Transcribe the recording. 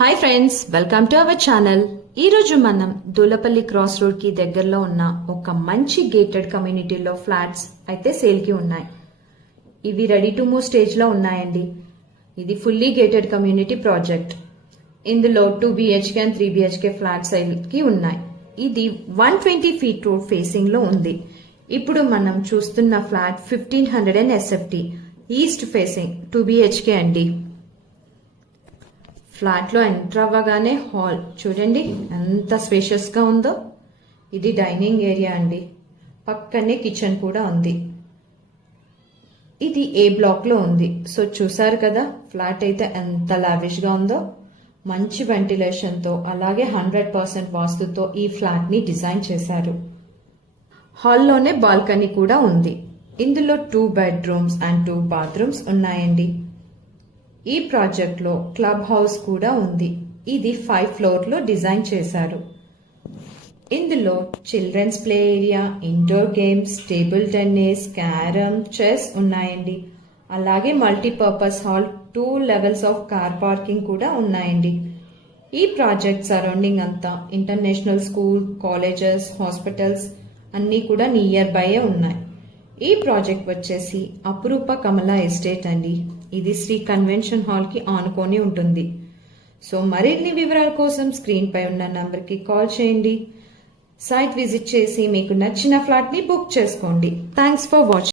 Hi friends, welcome to our channel. ఈరోజు మనం Dulapalli cross road కి దగ్గరలో ఉన్న ఒక మంచి గేటెడ్ కమ్యూనిటీలో ఫ్లాట్స్ అయితే సేల్ కి ఉన్నాయి. ఇవి రెడీ టు మూవ్ స్టేజ్ లో ఉన్నాయండి. ఇది ఫుల్లీ గేటెడ్ కమ్యూనిటీ ప్రాజెక్ట్. ఇందులో 2 BHK and 3 BHK flat sale కి ఉన్నాయి. ఇది 120 ఫీట్ రోడ్ ఫేసింగ్ లో ఉంది. ఇప్పుడు మనం చూస్తున్న flat 1500 SFT east facing 2 BHK అండి. ఫ్లాట్ లో ఎంటర్ అవ్వగానే హాల్ చూడండి ఎంత స్పేషియస్ గా ఉందో. ఇది డైనింగ్ ఏరియా అండి. పక్కనే కిచెన్ కూడా ఉంది. ఇది ఏ బ్లాక్ లో ఉంది. సో చూసారు కదా ఫ్లాట్ అయితే ఎంత లావిష్ గా ఉందో. మంచి వెంటిలేషన్ తో అలాగే 100% వాస్తుతో ఈ ఫ్లాట్ ని డిజైన్ చేశారు. హాల్లోనే బాల్కనీ కూడా ఉంది. ఇందులో 2 బెడ్రూమ్స్ అండ్ 2 బాత్రూమ్స్ ఉన్నాయండి. ఈ ప్రాజెక్ట్ లో క్లబ్ హౌస్ కూడా ఉంది. ఇది 5 ఫ్లోర్ లో డిజైన్ చేశారు. ఇందులో childrens play area, indoor games, table tennis, carrom, chess ఉన్నాయండి. అలాగే multipurpose hall, 2 levels of car parking కూడా ఉన్నాయండి. ఈ ప్రాజెక్ట్ సరౌండింగ్ అంతా ఇంటర్నేషనల్ స్కూల్, కాలేజెస్, హాస్పిటల్స్ అన్నీ కూడా నియర్ బై ఉన్నాయి. ఈ ప్రాజెక్ట్ వచ్చేసి అపురూప కమలా ఎస్టేట్ అండి. ఇది శ్రీ కన్వెన్షన్ హాల్ కి ఆనుకొని ఉంటుంది. సో మరిన్ని వివరాల కోసం స్క్రీన్ పై ఉన్న నంబర్ కి కాల్ చేయండి. సైట్ విజిట్ చేసి మీకు నచ్చిన ఫ్లాట్ ని బుక్ చేసుకోండి. Thanks for watching.